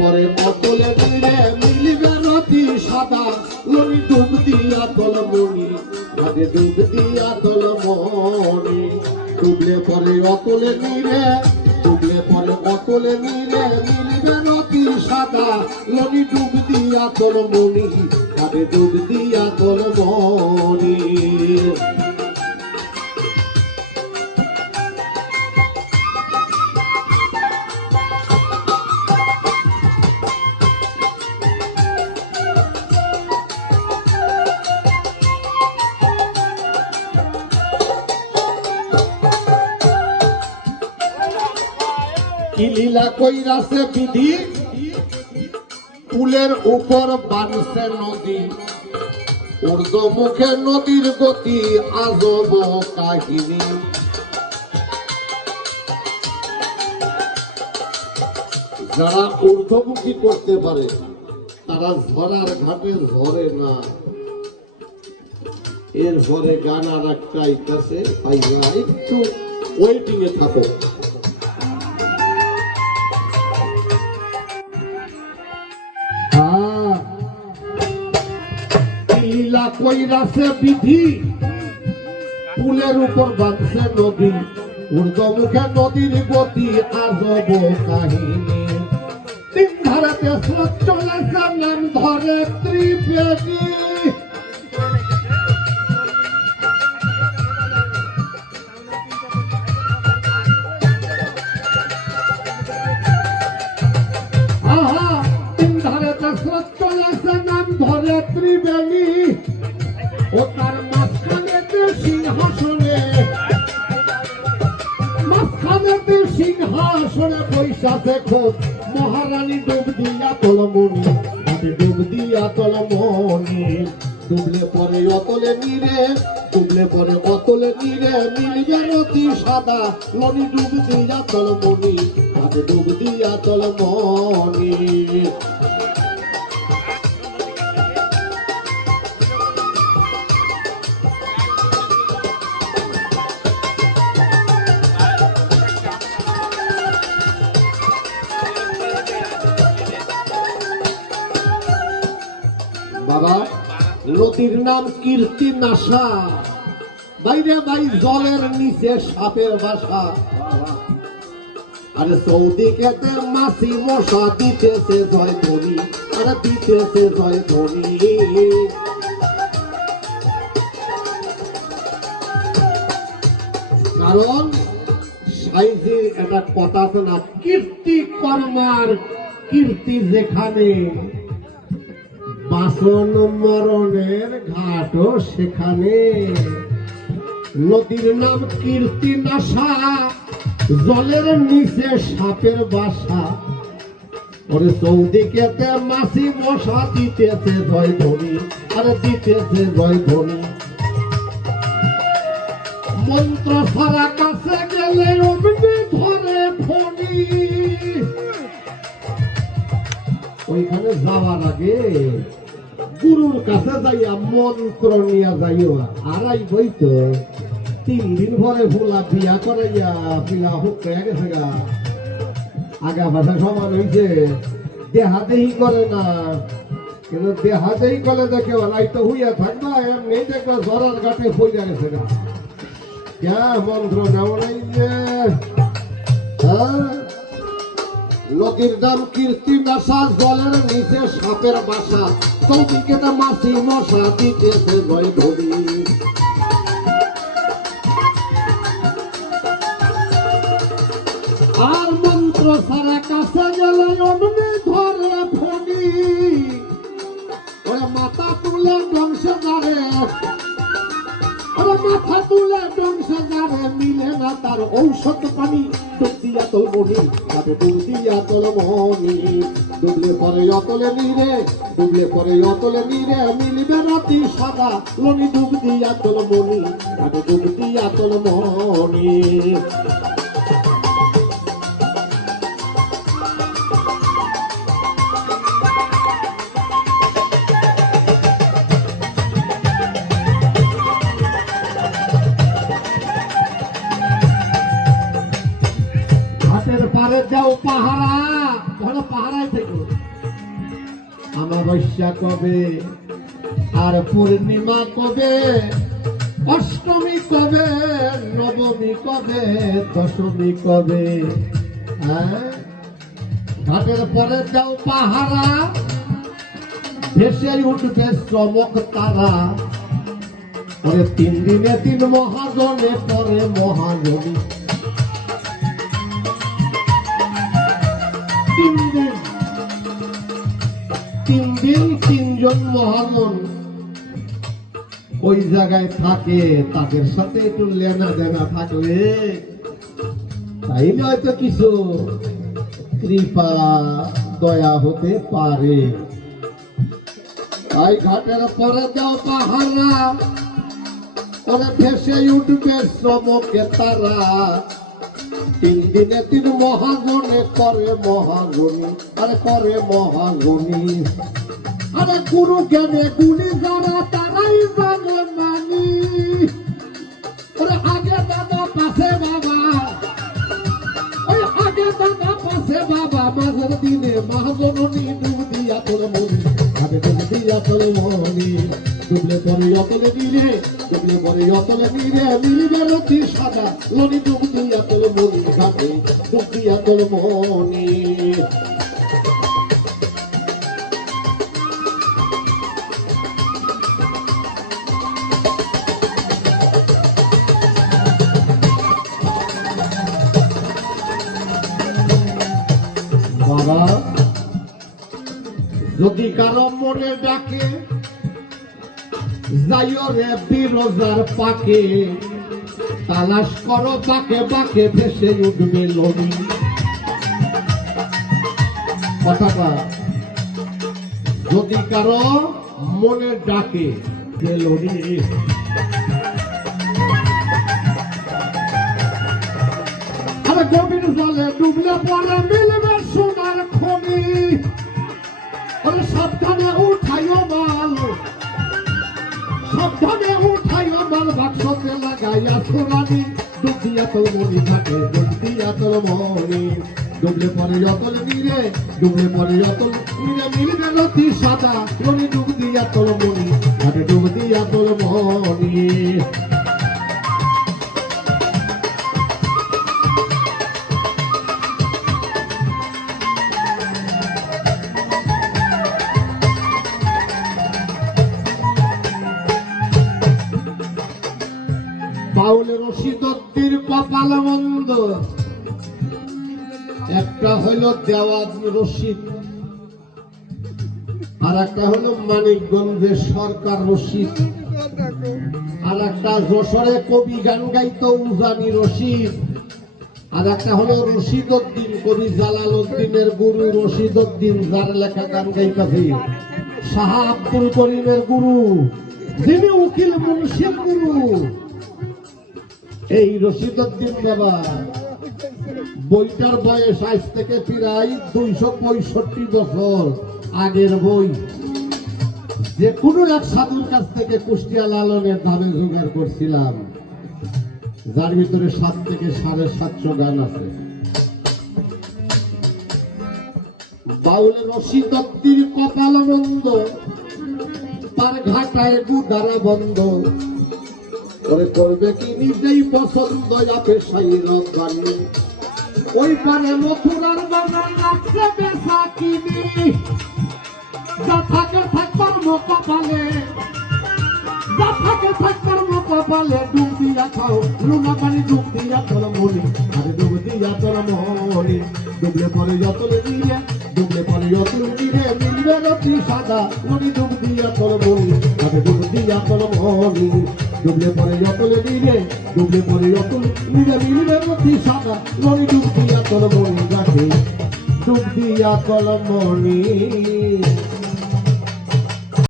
পরে অতলে নীরে মিলিবে নদী সাদা। লনি ডুব দিয়া তল মনি আগে ডুব দিয়া তল মনি ডুবলে পরে অতলে নীরে, ডুবলে পরে অতলে নীরে মিলিবে নদী সাদা। লনি ডুব দিয়া তল মনি আগে ডুব দিয়া তল মনি লীলা কইরাছে বিধি। পুলের উপর বানছে নদী। নদীর গতি আজব কাহিনী। যারা ঊর্ধ্বমুখী করতে পারে, তারা ঝরার ঘাটে ঝরে না। এর এরপরে গান আর একটা আইতাছে একটু ওয়েটিং এ থাকো। লীলা কইরাছে বিধি। পুলের উপর বাঁধছে নদী। ঊর্ধ্বমুখে নদীর গতি আজব কাহিনী। তিন ধারাতে স্রোত চলেছে নাম ধরে ত্রিবেদী আহা তিন ধারেতে স্রোত নাম ধরে ত্রিবেণী। পয়সা দেখো, মহারানী ডুব দিয়া তলমনি আমি ডুব দিয়া তলমনি। ডুবলে পরে অতলে নিরে, ডুবলে পরে অতলে নিরে মিলবে নদী সাদা, লনি ডুব দিয়া তলমনি আমি ডুব দিয়া তলমণি নদীর নাম কীর্তি নাশা বাইরে ভাই জলের নিচে সাপের বাসা। আরে সৌদি খেতে মাসি মশা দিতেছে জয় ধনী আরে দিতেছে জয় ধনী কারণ সাইজের একটা কথা আছে না, কীর্তি কর্মার কীর্তি যেখানে। বাসন মরণের ঘাটও সেখানে। নদীর নাম কীর্তি নাশা, জলের নিচে সাপের বাসা। ওরে মাসি দিতেছে জয় দিতেছে জয় মন্ত্র সারা কাছে গেলে ধরে ওইখানে যাওয়ার আগে গুরুর কাছে যাইয়া মন্ত্র নিয়ে যাইও আড়াই বই তো তিন দিন পরে ফুলা বিয়া করাইয়া পিলা হুক হয়ে গেছে গা। আগা ভাষা সমান হইছে দেহা দেহি করে না। কিন্তু দেহা দেহি করে দেখে নাই তো হুইয়া থাকবা, এমনি দেখবা জরার ঘাটে পইয়া গেছে গা। ক্যা মন্ত্র নেও নাই যে? হ্যাঁ? নদীর নাম কীর্তি নাশা জলের নিচে সাপের বাসা। চৌদিকে মাছি মশা দিতেছে জয় ধরি আর মন্ত্র সারা কাছে গেলে অমনি ধরে ফণি। ওরে মাথা তুলে ধ্বংসে যাবে ওরে মাথা তুলে ধ্বংসে যাবে মিলে না তার ঔষধ পানি। ডুব দিয়া তোল মনি তবে ডুব দিয়া তোল মনি ডুবলে পরে অতলে নিরে ডুবলে পরে অতলে নিরে, মিলিবে রাতি সাদা। লনি ডুব দিয়া তোল মনি তবে ডুব দিয়া তোল মনি। পাহারা। ভালো পাহারায় থেকে আমাবস্যা কবে? আর পূর্ণিমা কবে? অষ্টমী কবে? নবমী কবে? দশমী কবে? হ্যাঁ? ঘাটের পরে যাও পাহারা। ভেসে উঠবে চমক তারা। পরে তিন দিনে তিন মহাজনে, পরে মহাজনী। তিনজন মহাজন ওই জায়গায় থাকে, তাদের সাথে একটু লেনা দেনা থাকলে তাইলে হয়তো কিছু? কৃপা, দয়া হতে পারে। তাই ঘাটের পরে যাও পাহারা পরে ভেসে উঠবে শ্রমকে তারা। তিন দিনে তিন মহাগণে, করে মহাগণী, আরে, করে মহাগণী। আরে গুরু জ্ঞানে গুলি যারা তারাই জানে মানি। ওরে আগে দাদা পাশে বাবা। ওই আগে দাদা পাশে বাবা। মাঝের দিনে মহাজননী ডুব তোর মনি। আগে ডুব দিয়া তোর মনি। ডুবলে পরে অতলে নিলে ডুবলে পরে অতলে নিলে মিলবে রতি সাদা লনি ডুব দিয়া তোর মনি। ঘাটে ডুব দিয়া তোর মনি। যদি কারও মনে ডাকে, যাইও বিরোজার পাকে। তালাশ করো, বাকে বাকে ভেসে উঠবে লড়ি কথাটা, যদি কারও মনে ডাকে, যে লড়ি গভীর জলে ডুবলে পরে মিলবে সোনার খনি। আরে সাবধানে উঠাইও মাল। সাবধানে উঠাইও মাল, বাক্সতে লাগাইয়া সোনানি ডুবিয়া তোর মনি থাকে, ডুবিয়া তোর মনি। ডুবলে পরে যতল নিরে, ডুবলে পরে যতল নিরে মিলবে নথি সাদা। মনি ডুব দিয়া তোর মনি থাকে ডুব দিয়া তোর মনি। হইল দেওয়াজ রশিদ। আর একটা হলো মানিকগঞ্জের সরকার রশিদ। আর একটা যশোরে কবি গান গাইতো উজানি রশিদ। আর একটা হলো রশিদ উদ্দিন কবি জালাল উদ্দিনের গুরু রশিদ উদ্দিন যার লেখা গান গাইতাছে। শাহ আব্দুল করিমের গুরু, যিনি উকিল মুন্সির গুরু। এই রশিদুদ্দিন বাবা। বইটার বয়স আজ থেকে প্রায় দুইশো পঁয়ষট্টি বছর আগের বই। যে কোনো এক সাধুর কাছ থেকে কুষ্টিয়া লালনের দামে জোগাড় করছিলাম। যার ভিতরে সাত থেকে সাড়ে সাতশো গান আছে। বাউলের রশিদত্তির কপাল মন্দ, তার ঘাটায় গুদারা বন্ধ। ওরে করবে কি নিজেই পছন্দ যাবে সাই রব্বানি ওই পারে মথুরার বাগান রাখছে বেসা যা থাকে থাকবার মতো পালে। যা থাকে থাকবার মতো পালে, ডুব দিয়া খাও। লুনা পানি ডুব দিয়া তোর মনি। আরে ডুব দিয়া তোর মনি। ডুবলে পরে যত নিয়ে ডুবলে পরে যত নিয়ে মিলবে রতি সাদা উনি ডুব দিয়া তোর মনি আরে ডুব দিয়া তোর মনি ডুবলে পরে যতলে নিয়ে ডুবলে পরে অতল নিয়ে মিলবে রতি সাদা উনি ডুব দিয়া তোর মনি গাছে। ডুব দিয়া তোর মনি